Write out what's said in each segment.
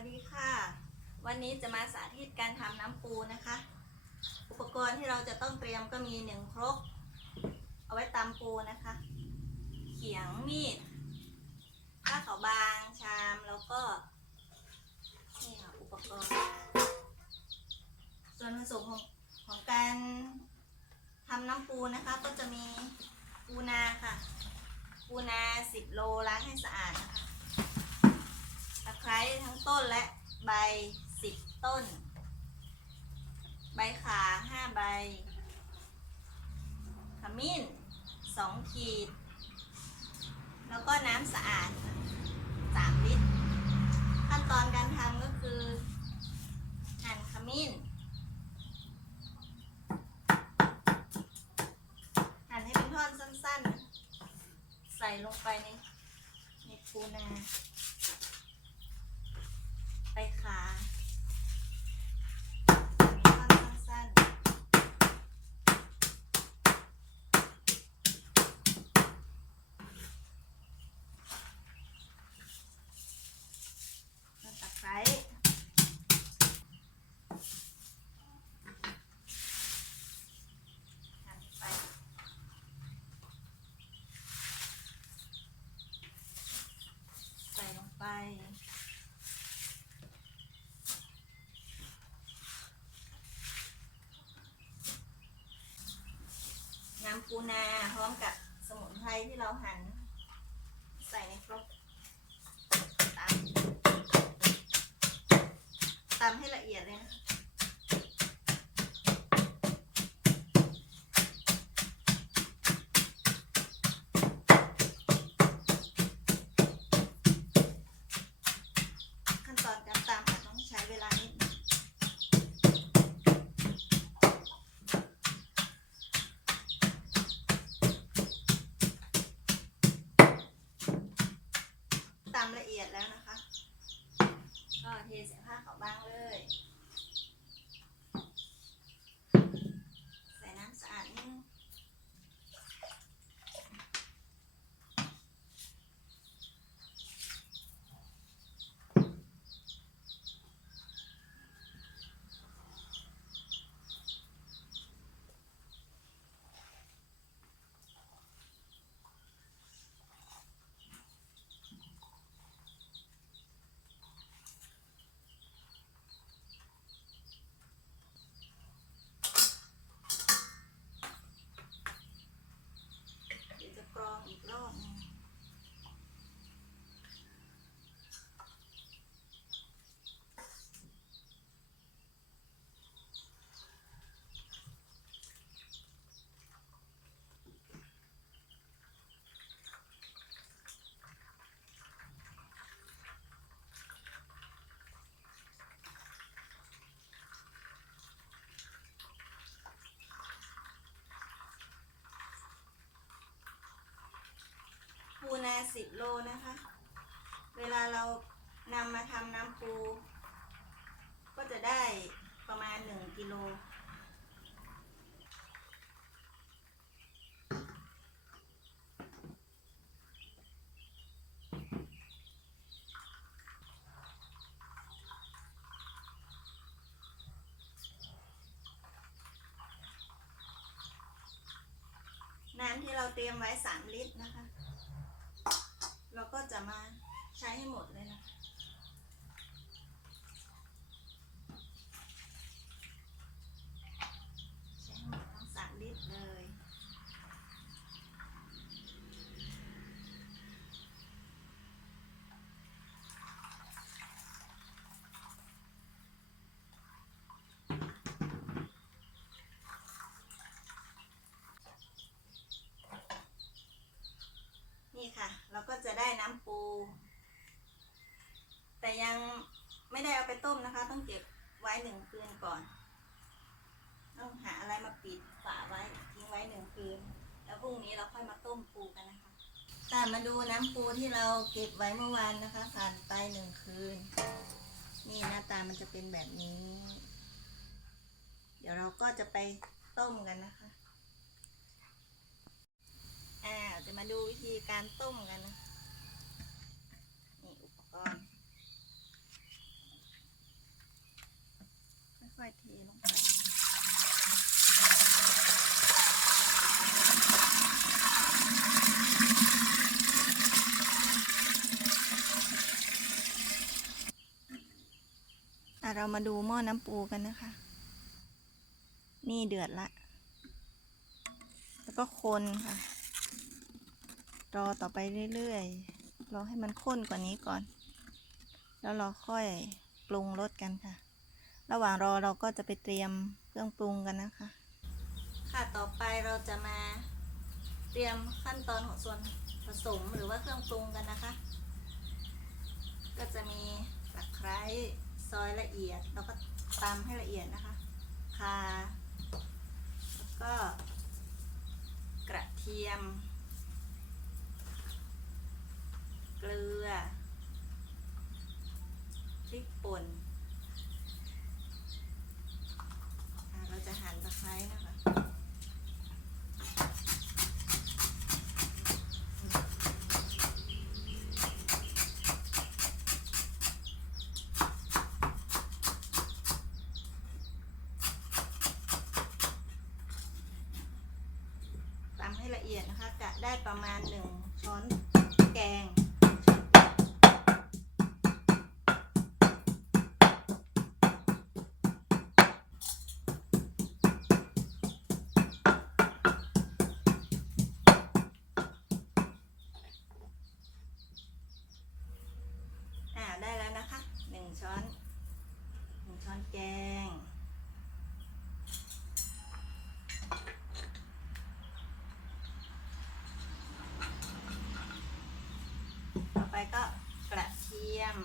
วัสดีค่ะ วันนี้จะมาสาธิตการทำน้ำปูนะคะ อุปกรณ์ที่เราจะต้องเตรียมก็มีหนึ่งครก เอาไว้ตำปูนะคะ เขียงมีดผ้าขาวบางชามแล้วก็นี่ค่ะอุปกรณ์ ส่วนผสมของของการทำน้ำปูนะคะ ก็จะมีปูนาค่ะ ปูนาสิบโลล้างให้สะอาดนะคะ คร้ทั้งต้นและใบสิบต้น ใบขาห้าใบ ขมิ้นสองขีด แล้วก็น้ำสะอาดสามลิตร ขั้นตอนการทำก็คือหั่นขมิ้น หั่นให้เป็นท่อนสั้นๆ ใส่ลงไปในในปูนา ไปขาท่อนสั้นๆต้นตะไคร้หั่นไป ใส่ลงไป น้ำ ปูนาพร้อมกับสมุนไพรที่เราหั่นใส่ในครกตำตำให้ละเอียดเลยนะคะขั้นตอนการตำอาจต้องใช้เวลานิดนึง ตามละเอียด แล้วนะคะ ก็เทใส่ผ้าขาวบางเลย 80 โลนะคะ เวลาเรานำมาทำน้ำปู ก็จะได้ประมาณ 1 กิโลน้ำที่เราเตรียมไว้ 3 ลิตรนะคะ ก็จะมาใช้ให้หมดเลยนะคะ ใช้ให้หมดทั้งสามลิตรเลย นี่ค่ะ เราก็จะได้น้ำปู แต่ยังไม่ได้เอาไป ต้มนะคะ ต้องเก็บไว้หนึ่งคืนก่อน ต้องหาอะไรมาปิดฝาไว้ทิ้งไว้หนึ่งคืน แล้วพรุ่งนี้เราค่อยมาต้มปูกันนะคะตามมาดูน้ำปูที่เราเก็บไว้เมื่อวานนะคะผ่านไปหนึ่งคืน นี่หน้าตามันจะเป็นแบบนี้ เดี๋ยวเราก็จะไปต้มกันนะคะอ่าจะมาดูวิธีการต้มกันนะนี่อุปกรณ์ ค่อยๆเทลงไปอะเรามาดูหม้อน้ำปูกันนะคะ นี่เดือดละ แล้วก็คนค่ะ รอต่อไปเรื่อยๆ รอให้มันข้นกว่านี้ก่อน แล้วเราค่อยปรุงรสกันค่ะ ระหว่างรอเราก็จะไปเตรียมเครื่องปรุงกันนะคะ ค่ะต่อไปเราจะมาเตรียมขั้นตอนของส่วนผสมหรือว่าเครื่องปรุงกันนะคะ ก็จะมีตะไคร้ซอยละเอียดแล้วก็ตำให้ละเอียดนะคะคาแล้วก็กระเทียม เกลือ พริกป่นอะ เราจะหั่นตะไคร้นะคะตำให้ละเอียดนะคะกะได้ประมาณหนึ่งช้อนแกง ม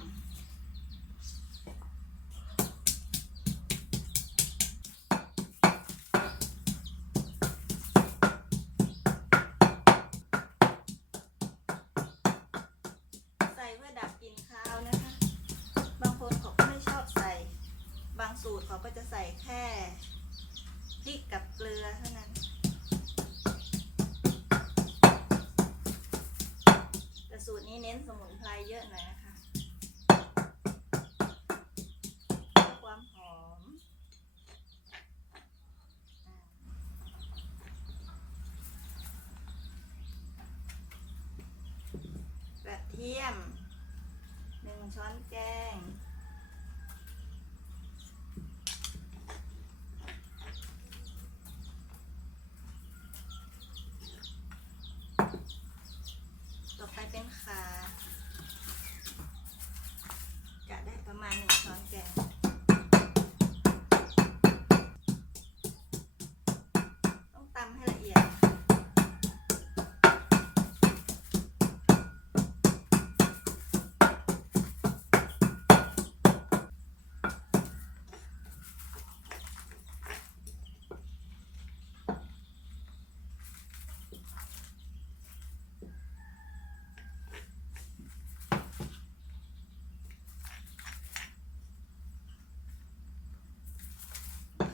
ใส่เพื่อดับกลิ่นคาวนะคะ บางคนเขาก็ไม่ชอบใส่ บางสูตรเขาก็จะใส่แค่พริกกับเกลือเท่านั้นแต่สูตรนี้เน้นสมุนไพรเยอะหน่อยนะคะเพื่อความหอมอ่ากระ เทียม หนึ่งช้อนแกง ต่อไปเป็นขากะได้ประมาณหนึ่งช้อนแกง ต้องตำให้ละเอียด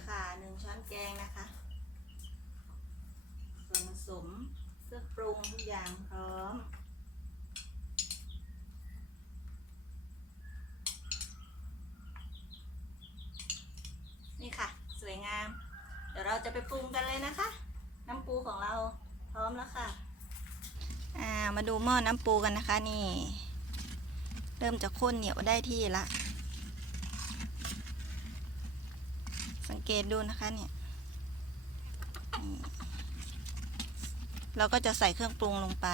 ข่าหนึ่งช้อน แกงนะคะส่วนผสมเครื่องปรุงทุกอย่างพร้อมนี่ค่ะ สวยงาม เดี๋ยวเราจะไปปรุงกันเลยนะคะ น้ำปูของเราพร้อมแล้วค่ะอ่ามาดูหม้อน้ำปูกันนะคะนี่ เริ่มจะข้นเหนียวได้ที่ละ สังเกตดูนะคะเนี่ยนี่ เราก็จะใส่เครื่องปรุงลงไป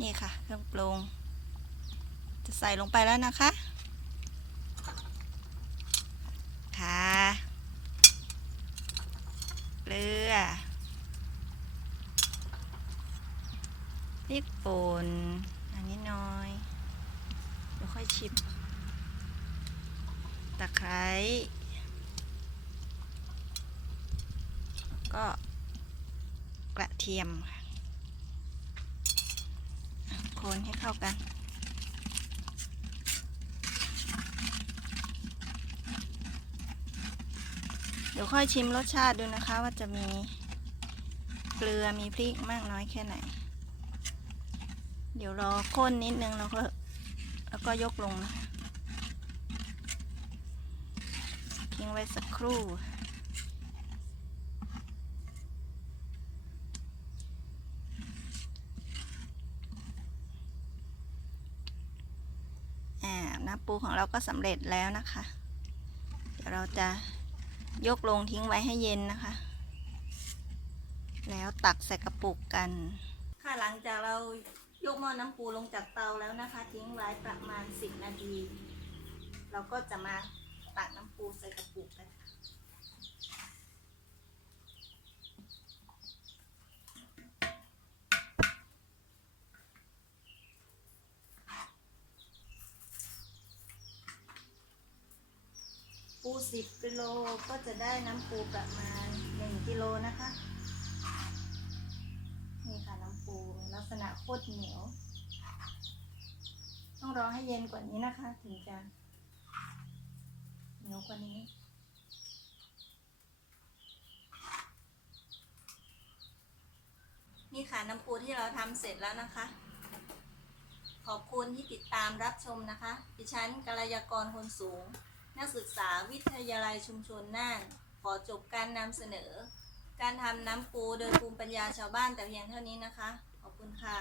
นี่ค่ะ เครื่องปรุง จะใส่ลงไปแล้วนะคะ ค่ะเกลือพริกป่นอันนี้น้อย เดี๋ยวค่อยชิมตะไคร้แล้วก็ กระเทียมค่ะคนให้เข้ากัน เดี๋ยวค่อยชิมรสชาติดูนะคะว่าจะมีเกลือมีพริกมากน้อยแค่ไหน เดี๋ยวรอข้นนิดนึงแล้วก็แล้วก็ยกลงนะคะทิ้งไว้สักครู่ อ่า น้ำปู ของเราก็สำเร็จแล้วนะคะ เดี๋ยวเราจะยกลงทิ้งไว้ให้เย็นนะคะ แล้วตักใส่กระปุกกัน ค่ะหลังจากเรายกหม้อน้ำปูลงจากเตาแล้วนะคะ ทิ้งไว้ประมาณ 10 นาที เราก็จะมาตักน้ำปูใส่กระปุกกันค่ะ ปู10กิโลก็จะได้น้ำปูประมาณ1กิโลนะคะ นี่ค่ะน้ำปูลักษณะโคตรเหนียว ต้องรอให้เย็นกว่านี้นะคะ ถึงจะเหนียวกว่านี้นี่ค่ะน้ำปูที่เราทำเสร็จแล้วนะคะ ขอบคุณที่ติดตามรับชมนะคะ ดิฉันกัลยากรคนสูง นักศึกษาวิทยาลัยชุมชนน่าน ขอจบการนำเสนอ การทำน้ำปูโดยภูมิปัญญาชาวบ้านแต่เพียงเท่านี้นะคะ ขอบคุณค่ะ